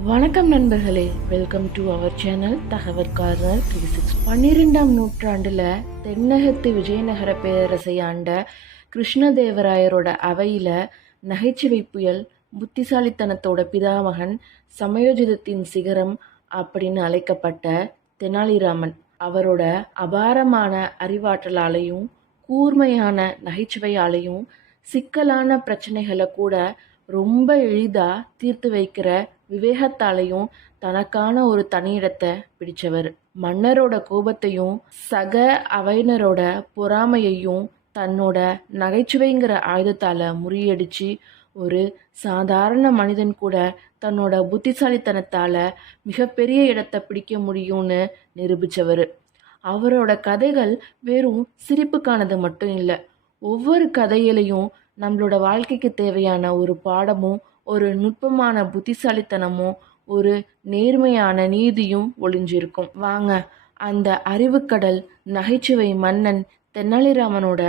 வணக்கம் நண்பர்களே, welcome to our channel தகவல் கார்னர் 36. 12ஆம் நூற்றாண்டில் தென்னகத்து விஜயநகர பேரரசை ஆண்ட கிருஷ்ணதேவராயரோட அவையில் நகைச்சுவை புயல், புத்திசாலித்தனத்தோட பிதாமகன், சமயோஜிதத்தின் சிகரம் அப்படின்னு அழைக்கப்பட்ட தெனாலிராமன் அவரோட அபாரமான அறிவாற்றலாலையும் கூர்மையான நகைச்சுவையாலையும் சிக்கலான பிரச்சனைகளை கூட ரொம்ப எளிதாக தீர்த்து வைக்கிற விவேகத்தாலையும் தனக்கான ஒரு தனியிடத்தை பிடிச்சவர். மன்னரோட கோபத்தையும் சக அவையினரோட பொறாமையையும் தன்னோட நகைச்சுவைங்கிற ஆயுதத்தால் முறியடிச்சு ஒரு சாதாரண மனிதன் கூட தன்னோட புத்திசாலித்தனத்தால் மிகப்பெரிய இடத்தை பிடிக்க முடியும்னு நிரூபித்தவர். அவரோட கதைகள் வெறும் சிரிப்புக்கானது மட்டும் இல்லை, ஒவ்வொரு கதையிலையும் நம்மளோட வாழ்க்கைக்கு தேவையான ஒரு பாடமும், ஒரு நுட்பமான புத்திசாலித்தனமும், ஒரு நேர்மையான நீதியும் ஒளிஞ்சிருக்கும். வாங்க அந்த அறிவுக்கடல், நகைச்சுவை மன்னன் தெனாலிராமனோட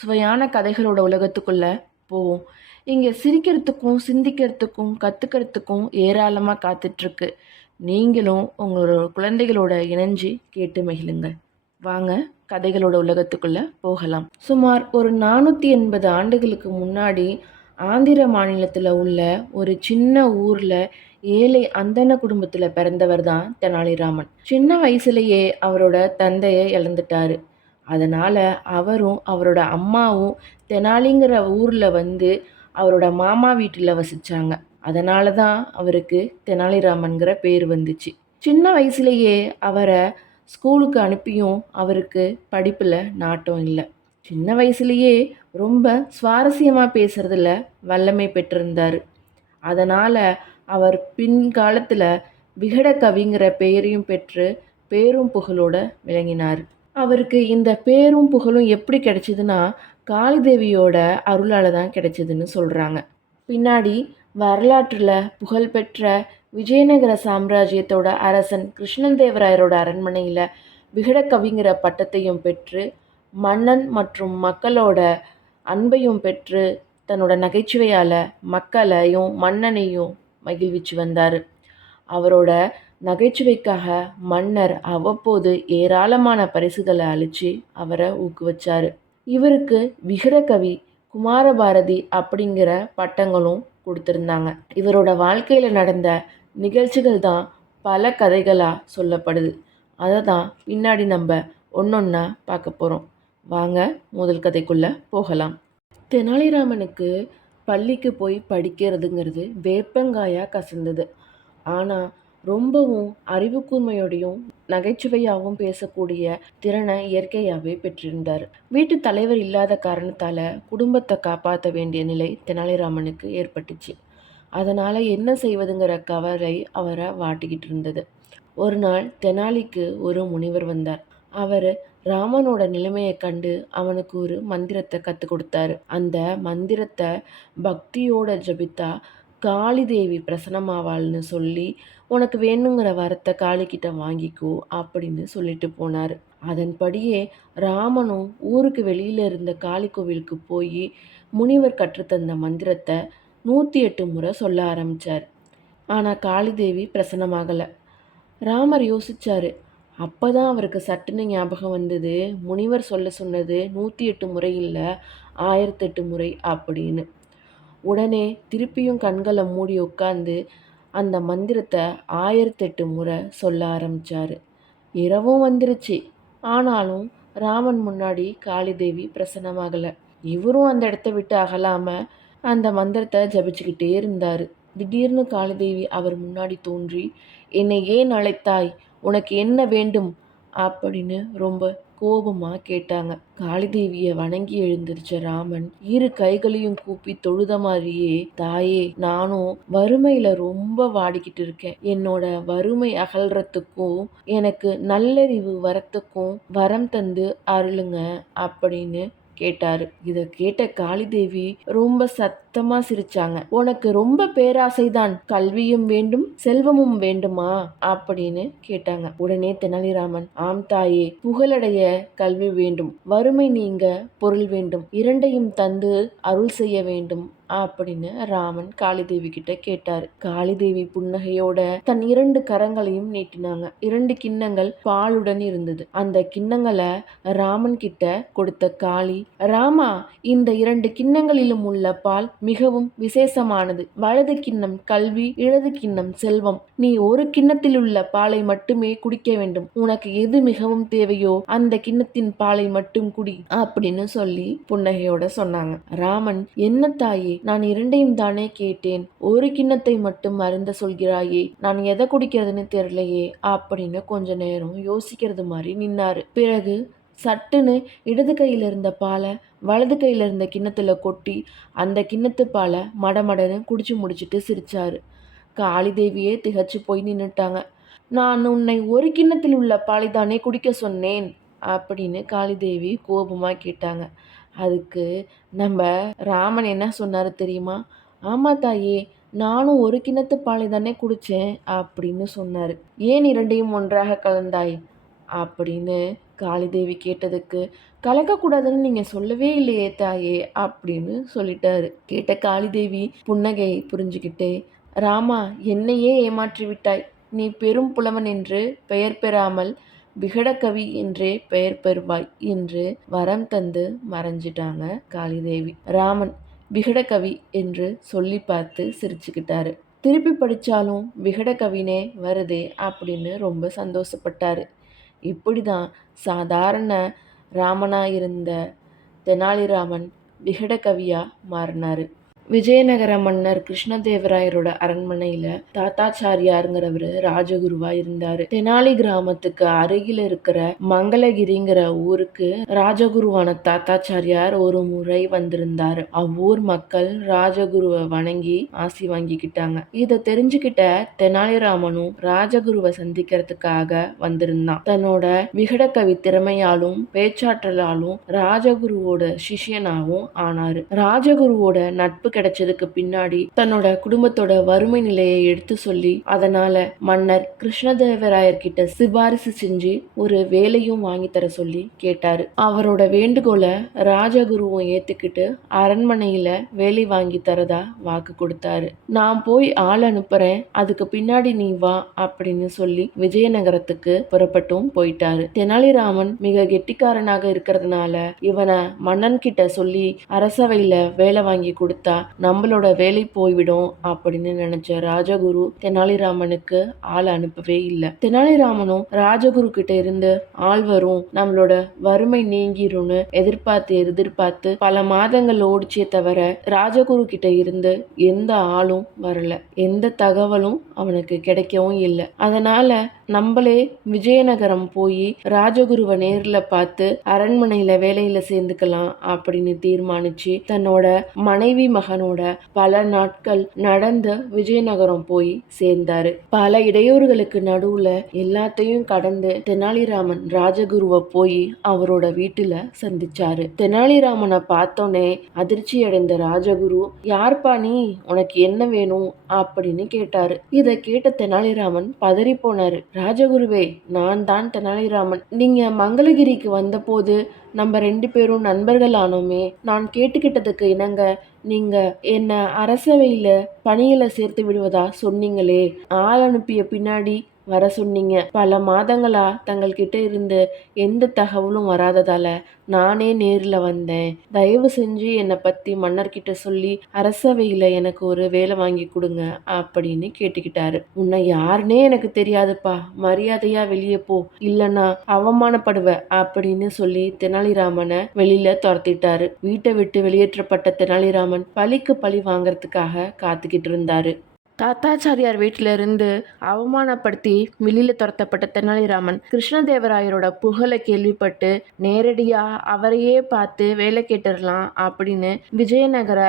சுவையான கதைகளோட உலகத்துக்குள்ள போவோம். இங்கே சிரிக்கிறதுக்கும் சிந்திக்கிறதுக்கும் கற்றுக்கிறதுக்கும் ஏராளமாக காத்துட்ருக்கு. நீங்களும் உங்களோட குழந்தைகளோட இணைஞ்சு கேட்டு மகிழுங்க. வாங்க கதைகளோட உலகத்துக்குள்ள போகலாம். சுமார் ஒரு 480 ஆண்டுகளுக்கு முன்னாடி ஆந்திர மாநிலத்தில் உள்ள ஒரு சின்ன ஊரில் ஏழை அந்தன குடும்பத்தில் பிறந்தவர் தான் தெனாலிராமன். சின்ன வயசுலேயே அவரோட தந்தையை இழந்துட்டாரு. அதனால் அவரும் அவரோட அம்மாவும் தெனாலிங்கிற ஊரில் வந்து அவரோட மாமா வீட்டில் வசித்தாங்க. அதனால தான் அவருக்கு தெனாலிராமன்கிற பேர் வந்துச்சு. சின்ன வயசுலேயே அவரை ஸ்கூலுக்கு அனுப்பியும் அவருக்கு படிப்பில் நாட்டம் இல்லை. சின்ன வயசுலேயே ரொம்ப சுவாரஸ்யமாக பேசுகிறதுல வல்லமை பெற்றிருந்தார். அதனால் அவர் பின்காலத்தில் விகடகவிங்கிற பெயரையும் பெற்று பேரும் புகழோட விளங்கினார். அவருக்கு இந்த பேரும் புகழும் எப்படி கிடைச்சிதுன்னா காளிதேவியோட அருளால் தான் கிடைச்சிதுன்னு சொல்கிறாங்க. பின்னாடி வரலாற்றில் புகழ்பெற்ற விஜயநகர சாம்ராஜ்யத்தோட அரசன் கிருஷ்ணதேவராயரோட அரண்மனையில் விகடகவிங்கிற பட்டத்தையும் பெற்று மன்னன் மற்றும் மக்களோட அன்பையும் பெற்று தன்னோட நகைச்சுவையால் மக்களையும் மன்னனையும் மகிழ்விச்சு வந்தார். அவரோட நகைச்சுவைக்காக மன்னர் அவ்வப்போது ஏராளமான பரிசுகளை அளித்து அவரை ஊக்குவிச்சார். இவருக்கு விகடகவி, குமாரபாரதி அப்படிங்கிற பட்டங்களும் கொடுத்துருந்தாங்க. இவரோட வாழ்க்கையில் நடந்த நிகழ்ச்சிகள் தான் பல கதைகளாக சொல்லப்படுது. அதை தான் பின்னாடி நம்ம ஒன்றொன்னா பார்க்க போகிறோம். வாங்க முதல் கதைக்குள்ளே போகலாம். தெனாலிராமனுக்கு பள்ளிக்கு போய் படிக்கிறதுங்கிறது வேப்பங்காயாக கசந்தது. ஆனால் ரொம்பவும் அறிவுக்கூர்மையோடையும் நகைச்சுவையாகவும் பேசக்கூடிய திறனை இயற்கையாகவே பெற்றிருந்தார். வீட்டு தலைவர் இல்லாத காரணத்தால் குடும்பத்தை காப்பாற்ற வேண்டிய நிலை தெனாலிராமனுக்கு ஏற்பட்டுச்சு. அதனால் என்ன செய்வதுங்கிற கவலை அவரை வாட்டிக்கிட்டு இருந்தது. ஒரு நாள் தெனாலிக்கு ஒரு முனிவர் வந்தார். அவர் ராமனோட நிலைமையை கண்டு அவனுக்கு ஒரு மந்திரத்தை கற்றுக் கொடுத்தாரு. அந்த மந்திரத்தை பக்தியோட ஜபித்தா காளிதேவி பிரசன்னமாவாள்னு சொல்லி, உனக்கு வேணுங்கிற வரத்தை காளிக்கிட்ட வாங்கிக்கோ அப்படின்னு சொல்லிட்டு போனார். அதன்படியே ராமனும் ஊருக்கு வெளியில் இருந்த காளி கோவிலுக்கு போய் முனிவர் கற்றுத்தந்த மந்திரத்தை 108 முறை சொல்ல ஆரம்பித்தார். ஆனால் காளிதேவி பிரசன்னமாகலை. ராமர் யோசிச்சாரு. அப்போ தான் அவருக்கு சட்டுன்னு ஞாபகம் வந்தது, முனிவர் சொல்ல சொன்னது 108 முறை இல்லை, 1008 முறை அப்படின்னு. உடனே திருப்பியும் கண்களை மூடி உட்காந்து அந்த மந்திரத்தை 1008 முறை சொல்ல ஆரம்பித்தார். இரவும் வந்துருச்சு. ஆனாலும் ராமன் முன்னாடி காளிதேவி பிரசன்னமாகலை. இவரும் அந்த இடத்த விட்டு அகலாமல் அந்த மந்திரத்தை ஜபிச்சுக்கிட்டே இருந்தார். திடீர்னு காளிதேவி அவர் முன்னாடி தோன்றி, என்னை ஏன் அழைத்தாய், உனக்கு என்ன வேண்டும் அப்படின்னு ரொம்ப கோபமாக கேட்டாங்க. காளிதேவியை வணங்கி எழுந்திருச்ச ராமன் இரு கைகளையும் கூப்பி தொழுத மாதிரியே, தாயே, நானும் வறுமையில் ரொம்ப வாடிக்கிட்டு இருக்கேன். என்னோட வறுமை அகல்றதுக்கும் எனக்கு நல்லறிவு வரத்துக்கும் வரம் தந்து அருளுங்க அப்படின்னு கேட்டாரு. இதை கேட்ட காளிதேவி ரொம்ப சத்தமா சிரிச்சாங்க. உனக்கு ரொம்ப பேராசைதான், கல்வியும் வேண்டும் செல்வமும் வேண்டுமா அப்படின்னு கேட்டாங்க. உடனே தெனாலிராமன், ஆம் தாயே, புகழடைய கல்வி வேண்டும், வறுமை நீங்க பொருள் வேண்டும், இரண்டையும் தந்து அருள் செய்ய வேண்டும் அப்படின்னு ராமன் காளிதேவி கிட்ட கேட்டாரு. காளிதேவி புன்னகையோட தன் 2 கரங்களையும் நீட்டினாங்க. 2 கிண்ணங்கள் பாலுடன் இருந்தது. அந்த கிண்ணங்களை ராமன் கிட்ட கொடுத்த காளி, ராமா, இந்த 2 கிண்ணங்களிலும் உள்ள பால் மிகவும் விசேஷமானது. வலது கிண்ணம் கல்வி, இடது கிண்ணம் செல்வம். நீ ஒரு கிண்ணத்தில் உள்ள பாலை மட்டுமே குடிக்க வேண்டும். உனக்கு எது மிகவும் தேவையோ அந்த கிண்ணத்தின் பாலை மட்டும் குடி அப்படின்னு சொல்லி புன்னகையோட சொன்னாங்க. ராமன், என்ன தாயே, நான் 2ஐயும் தானே கேட்டேன், ஒரு கிண்ணத்தை மட்டும் அருந்த சொல்கிறாயே, நான் எதை குடிக்கிறதுன்னு தெரியலையே அப்படின்னு கொஞ்ச நேரம் யோசிக்கிறது மாதிரி நின்னாரு. பிறகு சட்டுன்னு இடது கையில இருந்த பாலை வலது கையில இருந்த கிண்ணத்துல கொட்டி அந்த கிண்ணத்து பாலை மடமடன்னு குடிச்சு முடிச்சுட்டு சிரிச்சாரு. காளிதேவியே திகச்சு போய் நின்னுட்டாங்க. நான் உன்னை ஒரு கிண்ணத்தில் உள்ள பாலை தானே குடிக்க சொன்னேன் அப்படின்னு காளிதேவி கோபமா கேட்டாங்க. அதுக்கு நம்ம ராமன் என்ன சொன்னாரு தெரியுமா? ஆமா தாயே, நானும் ஒரு கிண்ணத்து பாலை தானே குடிச்சேன் அப்படின்னு சொன்னாரு. ஏன் 2ஐயும் ஒன்றாக கலந்தாய் அப்படின்னு காளிதேவி கேட்டதுக்கு, கலக்கக்கூடாதுன்னு நீங்க சொல்லவே இல்லையே தாயே அப்படின்னு சொல்லிட்டாரு. கேட்ட காளிதேவி புன்னகையை புரிஞ்சுக்கிட்டே, ராமா, என்னையே ஏமாற்றி விட்டாய். நீ பெரும் புலவன் என்று பெயர் பெறாமல் விகடகவி என்றே பெயர் பெறுவாய் என்று வரம் தந்து மறைஞ்சிட்டாங்க காளிதேவி. ராமன் விகடகவி என்று சொல்லி பார்த்து சிரிச்சுக்கிட்டாரு. திருப்பி படிச்சாலும் விகடகவினே வருதே அப்படின்னு ரொம்ப சந்தோஷப்பட்டாரு. இப்படிதான் சாதாரண ராமனா இருந்த தெனாலிராமன் விகடகவியா மாறினாரு. விஜயநகர மன்னர் கிருஷ்ணதேவராயரோட அரண்மனையில தாத்தாச்சாரியாருங்கிறவரு ராஜகுருவா இருந்தாரு. தெனாலி கிராமத்துக்கு அருகில இருக்கிற மங்களகிரிங்கிற ஊருக்கு ராஜகுருவான தாத்தாச்சாரியார் ஒரு முறை வந்திருந்தாரு. அவ்வூர் மக்கள் ராஜகுருவை வணங்கி ஆசி வாங்கிக்கிட்டாங்க. இத தெரிஞ்சுக்கிட்ட தெனாலிராமனும் ராஜகுருவை சந்திக்கிறதுக்காக வந்திருந்தான். தன்னோட விகடகவி திறமையாலும் பேச்சாற்றலாலும் ராஜகுருவோட சிஷியனாகவும் ஆனாரு. ராஜகுருவோட நட்பு கிடைச்சதுக்கு பின்னாடி தன்னோட குடும்பத்தோட வறுமை நிலையை எடுத்து சொல்லி அதனால மன்னர் கிருஷ்ணதேவராயர் கிட்ட சிபாரிசு செஞ்சு ஒரு வேலையும் வாங்கி தர சொல்லி கேட்டாரு. அவரோட வேண்டுகோளை ராஜகுருவும் ஏத்துக்கிட்டு அரண்மனையில வேலை வாங்கி தரதா வாக்கு கொடுத்தாரு. நான் போய் ஆள் அனுப்புறேன், அதுக்கு பின்னாடி நீ வா அப்படின்னு சொல்லி விஜயநகரத்துக்கு புறப்பட்டும் போயிட்டாரு. தெனாலிராமன் மிக கெட்டிக்காரனாக இருக்கிறதுனால இவனை மன்னன் கிட்ட சொல்லி அரசவையில வேலை வாங்கி கொடுத்தா நம்மளோட வேலை போய்விடும் அப்படின்னு நினைச்ச ராஜகுரு தெனாலிராமனுக்கு ஆள் அனுப்பவே இல்லை. தெனாலிராமனும் ராஜகுரு கிட்ட இருந்து ஆள் வரும், நம்மளோட வறுமை நீங்கிரும்னு எதிர்பார்த்து பல மாதங்கள் ஓடிச்சே தவிர ராஜகுரு கிட்ட இருந்து எந்த ஆளும் வரல, எந்த தகவலும் அவனுக்கு கிடைக்கவும் இல்லை. அதனால நம்மளே விஜயநகரம் போய் ராஜகுருவை நேர்ல பார்த்து அரண்மனையில வேலையில சேர்ந்துக்கலாம் அப்படின்னு தீர்மானிச்சு தன்னோட மனைவி மகனோட பல நாட்கள் நடந்து விஜயநகரம் போய் சேர்ந்தாரு. பல இடையூறுகளுக்கு நடுவுல எல்லாத்தையும் கடந்து தெனாலிராமன் ராஜகுருவை போய் அவரோட வீட்டுல சந்திச்சாரு. தெனாலிராமனை பார்த்தோன்னே அதிர்ச்சி அடைந்த ராஜகுரு, யார்பா நீ, உனக்கு என்ன வேணும் அப்படின்னு கேட்டாரு. இதை கேட்ட தெனாலிராமன் பதறி போனாரு. ராஜகுருவே, நான் தான் தெனாலிராமன். நீங்க மங்களகிரிக்கு வந்தபோது நம்ம 2 பேரும் நண்பர்கள் ஆனோமே, நான் கேட்டுக்கிட்டதுக்கு இணங்க நீங்க என்ன அரசவையில பணியில சேர்த்து விடுவதா சொன்னீங்களே, ஆள் அனுப்பிய பின்னாடி வர சொன்னீங்க. பல மாதங்களா தங்கள்கிட்ட இருந்து எந்த தகவலும் வராததால நானே நேரில் வந்தேன். தயவு செஞ்சு என்னை பத்தி மன்னர்கிட்ட சொல்லி அரசவையில எனக்கு ஒரு வேலை வாங்கி கொடுங்க அப்படின்னு கேட்டுக்கிட்டாரு. உன்னை யாருன்னே எனக்கு தெரியாதுப்பா, மரியாதையா வெளியே போ, இல்லைன்னா அவமானப்படுவ அப்படின்னு சொல்லி தெனாலிராமனை வெளியில துரத்திட்டாரு. வீட்டை விட்டு வெளியேற்றப்பட்ட தெனாலிராமன் பழிக்கு பழி வாங்கறதுக்காக காத்துக்கிட்டு இருந்தாரு. தாத்தாச்சாரியார் வீட்டில இருந்து அவமானப்படுத்தி வெளியில துரத்தப்பட்ட தெனாலிராமன் கிருஷ்ணதேவராயரோட புகழை கேள்விப்பட்டு நேரடியா அவரையே பார்த்து வேலை கேட்டுடலாம் அப்படின்னு விஜயநகர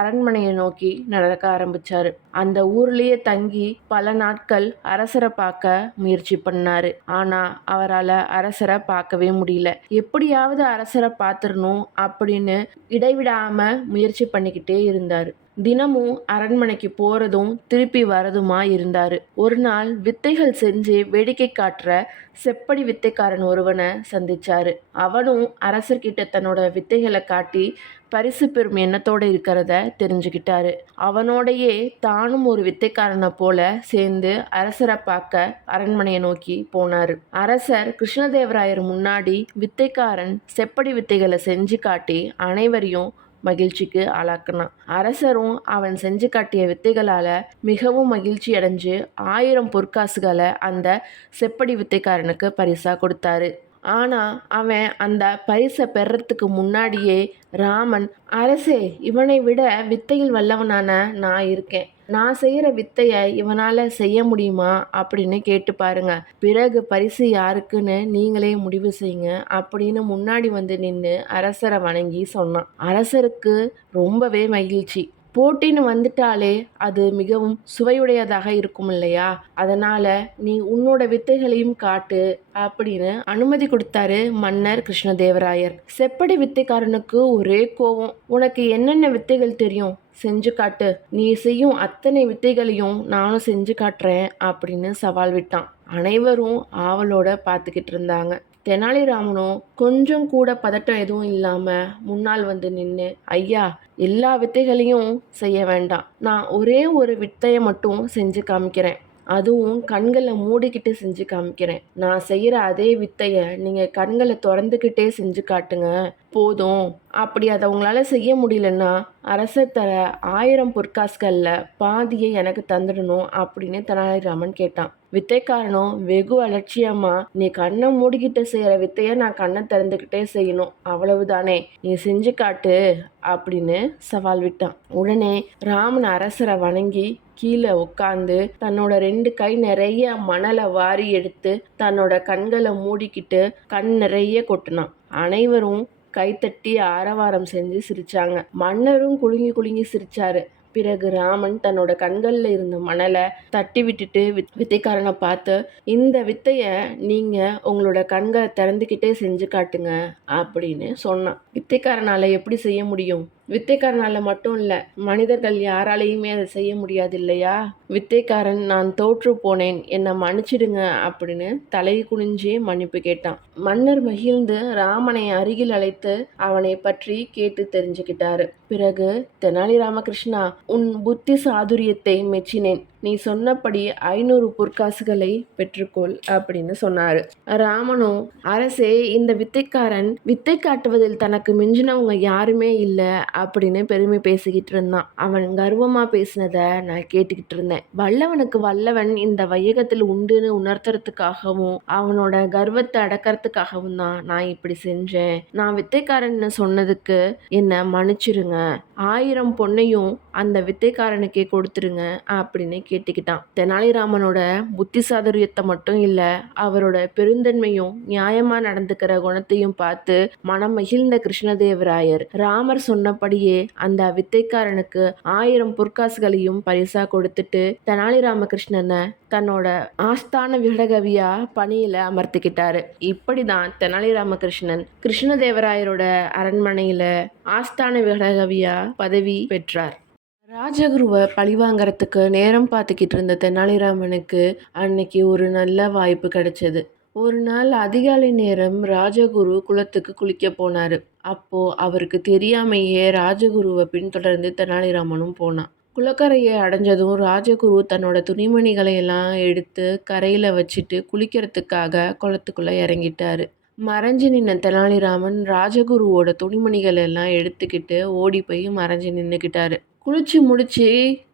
அரண்மனையை நோக்கி நடக்க ஆரம்பிச்சாரு. அந்த ஊர்லயே தங்கி பல நாட்கள் அரசரை பார்க்க முயற்சி பண்ணாரு. ஆனா அவரால் அரசரை பார்க்கவே முடியல. எப்படியாவது அரசரை பார்த்துடணும் அப்படின்னு இடைவிடாம முயற்சி பண்ணிக்கிட்டே இருந்தாரு. தினமும் அரண்மனைக்கு போறதும் திருப்பி வரதுமா இருந்தாரு. ஒரு நாள் வித்தைகள் செஞ்சு வேடிக்கை காட்டுற செப்படி வித்தைக்காரன் ஒருவனை சந்திச்சாரு. அவனும் அரசர்கிட்ட தன்னோட வித்தைகளை காட்டி பரிசு பெறும் எண்ணத்தோட இருக்கிறத தெரிஞ்சுக்கிட்டாரு. அவனோடையே தானும் ஒரு வித்தைக்காரனை போல சேர்ந்து அரசரை பார்க்க அரண்மனையை நோக்கி போனாரு. அரசர் கிருஷ்ணதேவராயர் முன்னாடி வித்தைக்காரன் செப்படி வித்தைகளை செஞ்சு காட்டி அனைவரையும் மகிழ்ச்சிக்கு ஆளாக்குனான். அரசரும் அவன் செஞ்சு காட்டிய வித்தைகளால மிகவும் மகிழ்ச்சி அடைஞ்சு 1000 பொற்காசுகளை அந்த செப்படி வித்தைக்காரனுக்கு பரிசா கொடுத்தாரு. ஆனா அவன் அந்த பரிசை பெறறதுக்கு முன்னாடியே ராமன், அரசே, இவனை விட வித்தையில் வல்லவனான நான் இருக்கேன். நான் செய்யற வித்தைய இவனால செய்ய முடியுமா அப்படின்னு கேட்டு பாருங்க. பிறகு பரிசு யாருக்குன்னு நீங்களே முடிவு செய்யுங்க அப்படின்னு முன்னாடி வந்து நின்று அரசரை வணங்கி சொன்னான். அரசருக்கு ரொம்பவே மகிழ்ச்சி. போட்டின்னு வந்துட்டாலே அது மிகவும் சுவையுடையதாக இருக்கும் இல்லையா? அதனால நீ உன்னோட வித்தைகளையும் காட்டு அப்படின்னு அனுமதி கொடுத்தாரு மன்னர் கிருஷ்ணதேவராயர். செப்படி வித்தைக்காரனுக்கு ஒரே கோவம். உனக்கு என்னென்ன வித்தைகள் தெரியும், செஞ்சு காட்டு. நீ செய்யும் அத்தனை வித்தைகளையும் நானும் செஞ்சு காட்டுறேன் அப்படின்னு சவால் விட்டான். அனைவரும் ஆவலோட பார்த்துக்கிட்டு இருந்தாங்க. தெனாலிராமனும் கொஞ்சம் கூட பதட்டம் எதுவும் இல்லாம முன்னால் வந்து நின்று, ஐயா, எல்லா வித்தைகளையும் செய்ய வேண்டாம். நான் ஒரே ஒரு வித்தையை மட்டும் செஞ்சு காமிக்கிறேன். அதுவும் கண்களை மூடிக்கிட்டு செஞ்சு காமிக்கிறேன். நான் செய்கிற அதே வித்தையை நீங்கள் கண்களை திறந்துக்கிட்டே செஞ்சு காட்டுங்க போதும். அப்படி அதை உங்களால் செய்ய முடியலன்னா அரசர் தர 1000 பொற்காசுகளில் பாதியை எனக்கு தந்துடணும் அப்படின்னு தெனாலிராமன் கேட்டான். வித்தைக்காரனும் வெகு அலட்சியமா, நீ கண்ணை மூடிக்கிட்டு செய்கிற வித்தையை நான் கண்ணை திறந்துக்கிட்டே செய்யணும், அவ்வளவுதானே, நீ செஞ்சு காட்டு அப்படின்னு சவால் விட்டான். உடனே ராமன் அரசரை வணங்கி கீழே உட்காந்து தன்னோட 2 கை நிறைய மணலை வாரி எடுத்து தன்னோட கண்களை மூடிக்கிட்டு கண் நிறைய கொட்டினான். அனைவரும் கைத்தட்டி ஆரவாரம் செஞ்சு சிரிச்சாங்க. மன்னரும் குலுங்கி குலுங்கி சிரிச்சாரு. பிறகு ராமன் தன்னோட கண்களில் இருந்த மணலை தட்டி விட்டுட்டு வித்தைக்காரனை பார்த்து, இந்த வித்தையை நீங்கள் உங்களோட கண்களை திறந்துக்கிட்டே செஞ்சு காட்டுங்க அப்படின்னு சொன்னான். வித்தைக்காரனால் எப்படி செய்ய முடியும்? வித்தைக்காரனால் மட்டும் இல்லை, மனிதர்கள் யாராலையுமே அதை செய்ய முடியாது இல்லையா? வித்தைக்காரன், நான் தோற்று போனேன், என்னை மன்னிச்சிடுங்க அப்படின்னு தலை குனிஞ்சே மன்னிப்பு கேட்டான். மன்னர் மகிழ்ந்து ராமனை அருகில் அழைத்து அவனை பற்றி கேட்டு தெரிஞ்சுக்கிட்டாரு. பிறகு, தெனாலிராமகிருஷ்ணா, உன் புத்தி சாதுரியத்தை மெச்சினேன். நீ சொன்னபடி 500 பொற்காசுகளை பெற்றுக்கொள் அப்படின்னு சொன்னாரு. ராமனும், அரசே, இந்த வித்தைக்காரன் வித்தை காட்டுவதில் தனக்கு மிஞ்சினவங்க யாருமே இல்லை அப்படின்னு பெருமை பேசிக்கிட்டு இருந்தான். அவன் கர்வமா பேசினத நான் கேட்டுக்கிட்டு இருந்தேன். வல்லவனுக்கு வல்லவன் இந்த வையகத்தில் உண்டுன்னு உணர்த்துறதுக்காகவும் அவனோட கர்வத்தை அடக்கிறதுக்காகவும் தான் நான் இப்படி செஞ்சேன். நான் வித்தைக்காரன்னு சொன்னதுக்கு என்ன மன்னிச்சிருங்க. 1000 பொண்ணையும் அந்த வித்தைக்காரனுக்கே கொடுத்துருங்க அப்படின்னு கேட்டுக்கிட்டான். தெனாலிராமனோட புத்தி சாதுரியத்தை மட்டும் இல்ல, அவரோட பெருந்தன்மையும் நியாயமா நடந்துக்கிற குணத்தையும் பார்த்து மனம் மகிழ்ந்த கிருஷ்ணதேவராயர் ராமர் சொன்னபடியே அந்த வித்தைக்காரனுக்கு 1000 பொற்காசுகளையும் பரிசா கொடுத்துட்டு தெனாலிராமகிருஷ்ணனை தன்னோட ஆஸ்தான விகடகவியா பணியில அமர்த்திக்கிட்டாரு. இப்படிதான் தெனாலிராமகிருஷ்ணன் கிருஷ்ணதேவராயரோட அரண்மனையில ஆஸ்தான விகடகவியா பதவி பெற்றார். ராஜகுருவை பழிவாங்கறதுக்கு நேரம் பார்த்துக்கிட்டு இருந்த தெனாலிராமனுக்கு அன்னைக்கு ஒரு நல்ல வாய்ப்பு கிடைச்சது. ஒரு நாள் அதிகாலை நேரம் ராஜகுரு குளத்துக்கு குளிக்க போனாரு. அப்போ அவருக்கு தெரியாமையே ராஜகுருவை பின்தொடர்ந்து தெனாலிராமனும் போனான். குளக்கரையை அடைஞ்சதும் ராஜகுரு தன்னோட துணிமணிகளை எல்லாம் எடுத்து கரையில வச்சுட்டு குளிக்கிறதுக்காக குளத்துக்குள்ள இறங்கிட்டாரு. மறைஞ்சு நின்ன தெனாலிராமன் ராஜகுருவோட துணிமணிகள் எல்லாம் எடுத்துக்கிட்டு ஓடி போய் மறைஞ்சு நின்றுக்கிட்டாரு. குளிச்சு முடிச்சு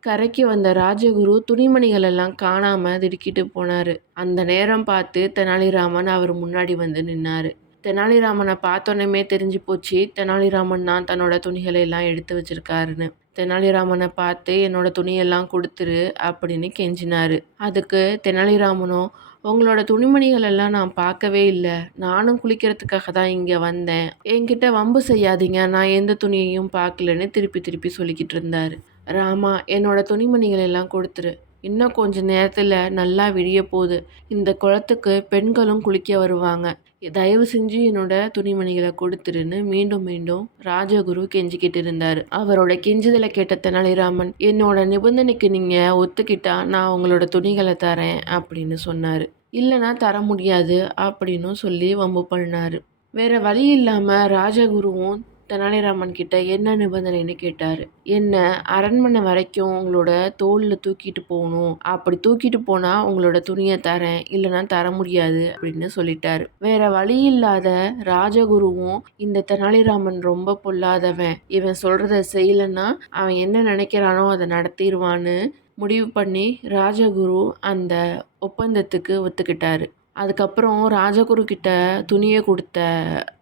கரைக்கு வந்த ராஜகுரு துணிமணிகள் எல்லாம் காணாம திடுக்கிட்டு போனாரு. அந்த நேரம் பார்த்து தெனாலிராமன் அவர் முன்னாடி வந்து நின்னாரு. தெனாலிராமனை பார்த்தோன்னே தெரிஞ்சு போச்சு தெனாலிராமன் தான் தன்னோட துணிகளை எல்லாம் எடுத்து வச்சிருக்காருன்னு. தெனாலிராமனை பார்த்து, என்னோட துணியெல்லாம் கொடுத்துரு அப்படின்னு கெஞ்சினாரு. அதுக்கு தெனாலிராமனும், உங்களோட துணிமணிகள் எல்லாம் நான் பார்க்கவே இல்லை, நானும் குளிக்கிறதுக்காக தான் இங்கே வந்தேன், என்கிட்ட வம்பு செய்யாதீங்க, நான் எந்த துணியையும் பார்க்கலன்னு திருப்பி திருப்பி சொல்லிக்கிட்டு இருந்தாரு. ராமா, என்னோட துணிமணிகள் எல்லாம் கொடுத்துரு, இன்னும் கொஞ்ச நேரத்தில் நல்லா விடிய போகுது, இந்த குளத்துக்கு பெண்களும் குளிக்க வருவாங்க, தயவு செஞ்சு என்னோட துணிமணிகளை கொடுத்துருன்னு மீண்டும் மீண்டும் ராஜகுரு கெஞ்சிக்கிட்டு இருந்தாரு. அவரோட கெஞ்சுதலை கேட்ட தெனாலிராமன், என்னோட நிபந்தனைக்கு நீங்க ஒத்துக்கிட்டா நான் உங்களோட துணிகளை தரேன் அப்படின்னு சொன்னாரு. இல்லைன்னா தர முடியாது அப்படின்னு சொல்லி வம்பு பண்ணாரு. வேற வழி இல்லாம ராஜகுருவும் தெனாலிராமன் கிட்ட என்ன நிபந்தனைன்னு கேட்டாரு. என்ன அரண்மனை வரைக்கும் உங்களோட தோல்ல தூக்கிட்டு போகணும், அப்படி தூக்கிட்டு போனா உங்களோட துணியை தரேன், இல்லைன்னா தர முடியாது அப்படின்னு சொல்லிட்டாரு. வேற வழி இல்லாத ராஜகுருவும் இந்த தெனாலிராமன் ரொம்ப பொல்லாதவன், இவன் சொல்றத செய்யலன்னா அவன் என்ன நினைக்கிறானோ அதை நடத்திடுவான்னு முடிவு பண்ணி ராஜகுரு அந்த ஒப்பந்தத்துக்கு ஒத்துக்கிட்டாரு. அதுக்கப்புறம் ராஜகுரு கிட்ட துணியை கொடுத்த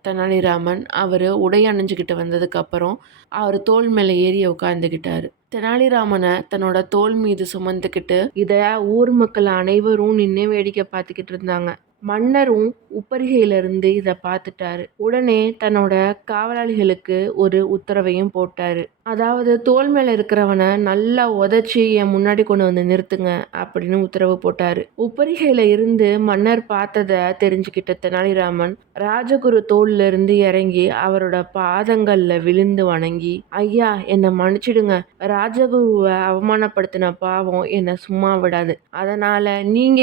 தெனாலிராமன் அவர் உடை அணிஞ்சுக்கிட்டு வந்ததுக்கப்புறம் அவர் தோள் மேலே ஏறி உட்காந்துக்கிட்டாரு. தெனாலிராமனை தன்னோட தோள் மீது சுமந்துக்கிட்டு இதை ஊர் மக்கள் அனைவரும் நின்று வேடிக்கை பார்த்துக்கிட்டு இருந்தாங்க. மன்னரும் உப்பரிகையிலிருந்து இதை பார்த்துட்டாரு. உடனே தன்னோட காவலாளிகளுக்கு ஒரு உத்தரவையும் போட்டாரு. அதாவது தோள் மேல இருக்கிறவனை நல்லா உதச்சி என் முன்னாடி கொண்டு வந்து நிறுத்துங்க அப்படின்னு உத்தரவு போட்டாரு. உப்பரிகையில இருந்து மன்னர் பார்த்ததை தெரிஞ்சுக்கிட்ட தெனாலிராமன் ராஜகுரு தோல்ல இருந்து இறங்கி அவரோட பாதங்கள்ல விழுந்து வணங்கி, ஐயா என்னை மன்னிச்சிடுங்க, ராஜகுருவை அவமானப்படுத்தின பாவம் என்னை சும்மா விடாது, அதனால நீங்க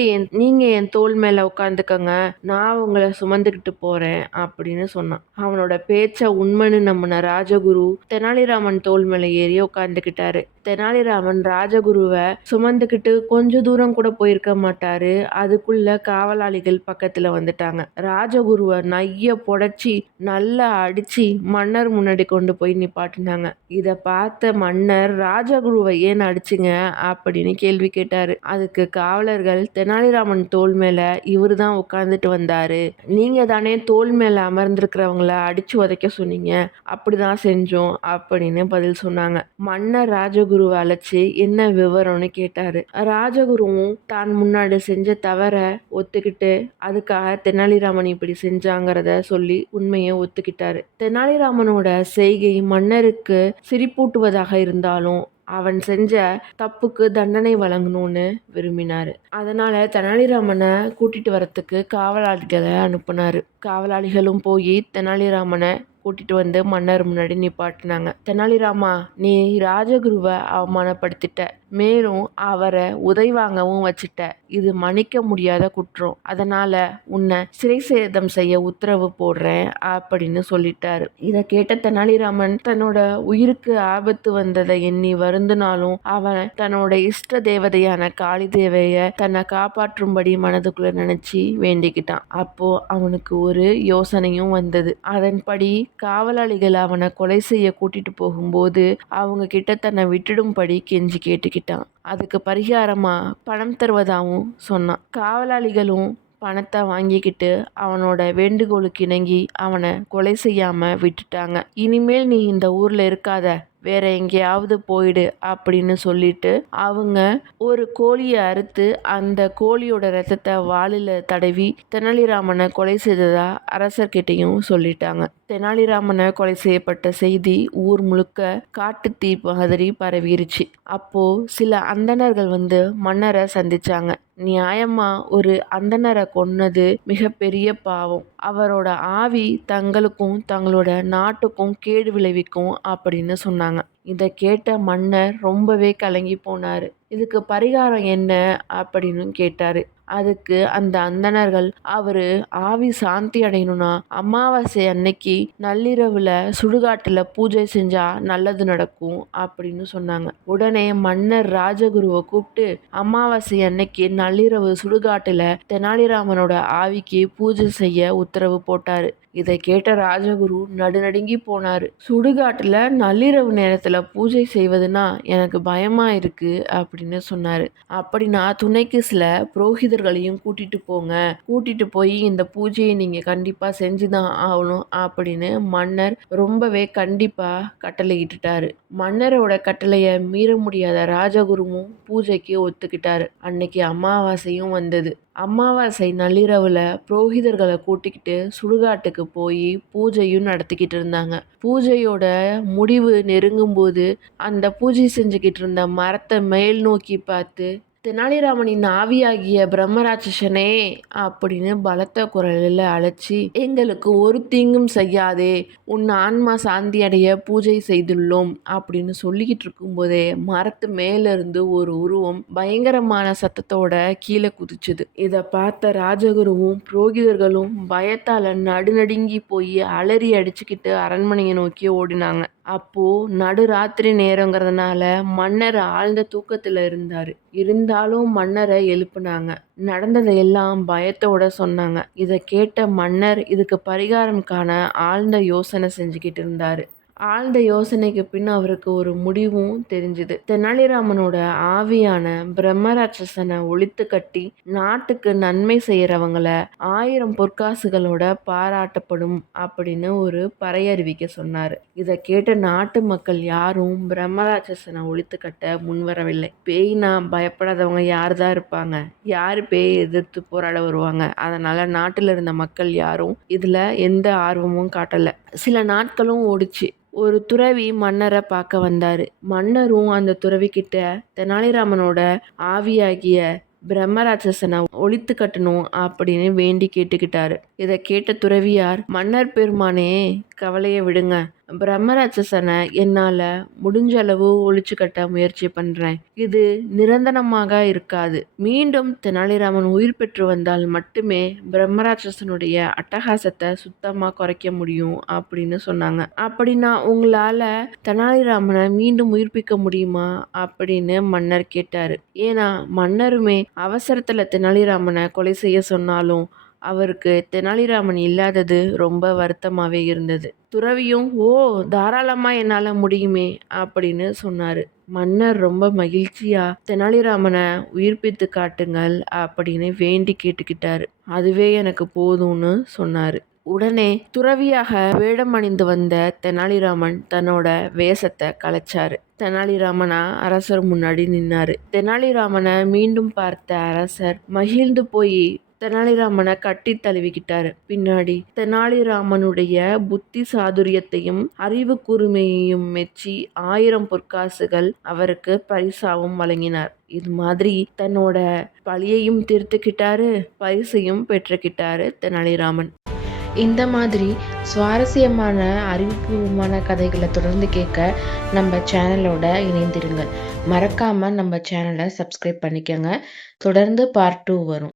என் தோல் மேல உட்காந்துக்கங்க, நான் உங்களை சுமந்துக்கிட்டு போறேன் அப்படின்னு சொன்னான். அவனோட பேச்ச உண்மைன்னு நம்பின ராஜகுரு தெனாலிராமன் தோல் மேல ஏறி உட்காந்துக்கிட்டாரு. தெனாலிராமன் ராஜகுருவை சுமந்துக்கிட்டு கொஞ்ச தூரம் கூட போயிருக்க மாட்டாரு. அதுக்குள்ள காவலாளிகள் பக்கத்துல வந்துட்டாங்க. ராஜகுருவை நைய புடைச்சி நல்லா அடிச்சு மன்னர் முன்னாடி கொண்டு போய் நிப்பாட்டினாங்க. இத பார்த்த மன்னர், ராஜகுருவை ஏன் அடிச்சிங்க அப்படின்னு கேள்வி கேட்டாரு. அதுக்கு காவலர்கள், தெனாலிராமன் தோல் மேல இவரு தான் உட்கார்ந்துட்டு வந்தாரு, நீங்க தானே தோல் மேல அமர்ந்திருக்கிறவங்கள அடிச்சு உதைக்க சொன்னீங்க, அப்படிதான் செஞ்சோம் அப்படின்னு பதில் சொன்னாங்க. மன்னர் ராஜகுருவை அழைச்சி என்ன விவரம்னு கேட்டாரு. ராஜகுருவும் தான் முன்னாடி செஞ்ச தவற ஒத்துக்கிட்டு அதுக்காக தெனாலிராமன் இப்படி செஞ்சாங்கிறத சொல்லி உண்மையை ஒத்துக்கிட்டாரு. தெனாலிராமனோட செய்கை மன்னருக்கு சிரிப்பூட்டுவதாக இருந்தாலும் அவன் செஞ்ச தப்புக்கு தண்டனை வழங்கணும்னு விரும்பினாரு. அதனால தெனாலிராமனை கூட்டிட்டு வரத்துக்கு காவலாளிகளை அனுப்புனாரு. காவலாளிகளும் போய் தெனாலிராமனை கூட்டிட்டு வந்து மன்னர் முன்னாடி நிப்பாட்டினாங்க. தெனாலிராமா, நீ ராஜகுருவை அவமானப்படுத்திட்ட, மேலும் அவரை உதை வாங்கவும் வச்சுட்ட, இது மன்னிக்க முடியாத குற்றம், அதனால உன்னை சிறை சேதம் செய்ய உத்தரவு போடுறேன் அப்படின்னு சொல்லிட்டாரு. இதை கேட்ட தெனாலிராமன் தன்னோட உயிருக்கு ஆபத்து வந்ததை எண்ணி வருந்தினாலும் அவன் தன்னோட இஷ்ட தேவதையான காளி தேவைய தன்னை காப்பாற்றும்படி மனதுக்குள்ள நினைச்சு வேண்டிக்கிட்டான். அப்போ அவனுக்கு ஒரு யோசனையும் வந்தது. அதன்படி காவலாளிகள் அவனை கொலை செய்ய கூட்டிட்டு போகும்போது அவங்க கிட்ட தன்னை விட்டுடும்படி கெஞ்சி கேட்டுக்கிட்டான். அதுக்கு பரிகாரமா பணம் தருவதாகவும் சொன்னான். காவலாளிகளும் பணத்தை வாங்கிக்கிட்டு அவனோட வேண்டுகோளுக்கு இணங்கி அவனை கொலை செய்யாம விட்டுட்டாங்க. இனிமேல் நீ இந்த ஊர்ல இருக்காத, வேற எங்கேயாவது போயிடு அப்படின்னு சொல்லிட்டு அவங்க ஒரு கோழியை அறுத்து அந்த கோழியோட ரத்தத்தை வாளில தடவி தெனாலிராமனை கொலை செய்ததா அரசர்கிட்டையும் சொல்லிட்டாங்க. தெனாலிராமனை கொலை செய்யப்பட்ட செய்தி ஊர் முழுக்க காட்டு தீ மாதிரி பரவிருச்சு. அப்போ சில அந்தணர்கள் வந்து மன்னரை சந்திச்சாங்க. நியாயமா ஒரு அந்தணரை கொன்னது மிகப்பெரிய பாவம், அவரோட ஆவி தங்களுக்கும் தங்களோட நாட்டுக்கும் கேடு விளைவிக்கும் அப்படின்னு சொன்னாங்க. இதை கேட்ட மன்னர் ரொம்பவே கலங்கி போனாரு. இதுக்கு பரிகாரம் என்ன அப்படின்னு கேட்டாரு. அதுக்கு அந்த அந்தணர்கள், அவரு ஆவி சாந்தி அடையணும்னா அமாவாசை அன்னைக்கு நள்ளிரவுல சுடுகாட்டுல பூஜை செஞ்சா நல்லது நடக்கும் அப்படின்னு சொன்னாங்க. உடனே மன்னர் ராஜகுருவை கூப்பிட்டு அமாவாசை அன்னைக்கு நள்ளிரவு சுடுகாட்டுல தெனாலிராமனோட ஆவிக்கு பூஜை செய்ய உத்தரவு போட்டாரு. இதை கேட்ட ராஜகுரு நடுநடுங்கி போனாரு. சுடுகாட்டுல நள்ளிரவு நேரத்துல பூஜை செய்வதுன்னா எனக்கு பயமா இருக்கு அப்படின்னு சொன்னாரு. அப்படின்னா துணைக்கு சில புரோகிதர்களையும் கூட்டிட்டு போங்க, கூட்டிட்டு போய் இந்த பூஜையை நீங்க கண்டிப்பா செஞ்சுதான் ஆகணும் அப்படின்னு மன்னர் ரொம்பவே கண்டிப்பா கட்டளையிட்டுட்டாரு. மன்னரோட கட்டளைய மீற முடியாத ராஜகுருவும் பூஜைக்கு ஒத்துக்கிட்டாரு. அன்னைக்கு அமாவாசையும் வந்தது. அமாவாசை நள்ளிரவுல புரோகிதர்களை கூட்டிக்கிட்டு சுடுகாட்டுக்கு போய் பூஜையும் நடத்திக்கிட்டு இருந்தாங்க. பூஜையோட முடிவு நெருங்கும் போது அந்த பூஜை செஞ்சுக்கிட்டு இருந்த மரத்தை மேல் நோக்கி பார்த்து தெனாலிராமனின் ஆவியாகிய பிரம்மராட்சசனே அப்படின்னு பலத்த குரலில் அழைச்சி, எங்களுக்கு ஒரு தீங்கும் செய்யாதே, உன் ஆன்மா சாந்தி அடைய பூஜை செய்துள்ளோம் அப்படின்னு சொல்லிக்கிட்டு இருக்கும்போதே மரத்து மேலிருந்து ஒரு உருவம் பயங்கரமான சத்தத்தோட கீழே குதிச்சுது. இதை பார்த்த ராஜகுருவும் புரோகிதர்களும் பயத்தால நடுநடுங்கி போய் அலறி அடிச்சுக்கிட்டு அரண்மனையை நோக்கி ஓடினாங்க. அப்போ நடுராத்திரி நேரங்கிறதுனால மன்னர் ஆழ்ந்த தூக்கத்துல இருந்தாலும் மன்னரை எழுப்புனாங்க. நடந்ததையெல்லாம் பயத்தோட சொன்னாங்க. இதை கேட்ட மன்னர் இதுக்கு பரிகாரம் காண ஆழ்ந்த யோசனை செஞ்சுக்கிட்டு இருந்தாரு. ஆழ்ந்த யோசனைக்கு பின் அவருக்கு ஒரு முடிவும் தெரிஞ்சுது. தெனாலிராமனோட ஆவியான பிரம்மராட்சசனை ஒழித்து கட்டி நாட்டுக்கு நன்மை செய்யறவங்கள 1000 பொற்காசுகளோட பாராட்டப்படும் அப்படின்னு ஒரு பறையறிவிக்க சொன்னாரு. இதை கேட்ட நாட்டு மக்கள் யாரும் பிரம்மராட்சசனை ஒழித்து கட்ட முன்வரவில்லை. பேய்னா பயப்படாதவங்க யாருதான் இருப்பாங்க? யாரு பேயை எதிர்த்து போராட வருவாங்க? அதனால நாட்டுல இருந்த மக்கள் யாரும் இதுல எந்த ஆர்வமும் காட்டல. சில நாட்களும் ஓடிச்சு. ஒரு துறவி மன்னரை பார்க்க வந்தாரு. மன்னரும் அந்த துறவி கிட்ட தெனாலிராமனோட ஆவியாகிய பிரம்மராட்சசனை ஒழித்து கட்டணும் அப்படின்னு வேண்டி கேட்டுக்கிட்டாரு. இதை கேட்ட துறவியார், மன்னர் பெருமானே, கவலையை விடுங்க, பிரம்மராட்சசனை என்னால முடிஞ்ச அளவு ஒழிச்சு கட்ட முயற்சி பண்றேன். இது நிரந்தரமாக இருக்காது. மீண்டும் தெனாலிராமன் உயிர் பெற்று வந்தால் மட்டுமே பிரம்மராட்சசனுடைய அட்டகாசத்தை சுத்தமா குறைக்க முடியும் அப்படின்னு சொன்னாங்க. அப்படின்னா உங்களால தெனாலிராமனை மீண்டும் உயிர்ப்பிக்க முடியுமா அப்படின்னு மன்னர் கேட்டாரு. ஏன்னா மன்னருமே அவசரத்துல தெனாலிராமனை கொலை செய்ய சொன்னாலும் அவருக்கு தெனாலிராமன் இல்லாதது ரொம்ப வருத்தமாவே இருந்தது. துறவியும், ஓ, தாராளமா என்னால முடியுமே அப்படின்னு சொன்னாரு. மன்னர் ரொம்ப மகிழ்ச்சியா தெனாலிராமனை உயிர்ப்பித்து காட்டுங்கள் அப்படின்னு வேண்டி கேட்டுக்கிட்டாரு. அதுவே எனக்கு போதும்னு சொன்னாரு. உடனே துறவியாக வேடம் அணிந்து வந்த தெனாலிராமன் தன்னோட வேஷத்தை கலைச்சாரு. தெனாலிராமனா அரசர் முன்னாடி நின்னாரு. தெனாலிராமனை மீண்டும் பார்த்த அரசர் மகிழ்ந்து போய் தெனாலிராமனை கட்டி தழுவிக்கிட்டாரு. பின்னாடி தெனாலிராமனுடைய புத்தி சாதுரியத்தையும் அறிவு கூர்மையையும் மெச்சி 1000 பொற்காசுகள் அவருக்கு பரிசாவும் வழங்கினார். இது மாதிரி தன்னோட பழியையும் தீர்த்துக்கிட்டாரு, பரிசையும் பெற்றுக்கிட்டாரு தெனாலிராமன். இந்த மாதிரி சுவாரஸ்யமான அறிவுபூர்வமான கதைகளை தொடர்ந்து கேட்க நம்ம சேனலோட இணைந்திருங்க. மறக்காம நம்ம சேனலை சப்ஸ்கிரைப் பண்ணிக்கோங்க. தொடர்ந்து பார்ட் 2 வரும்.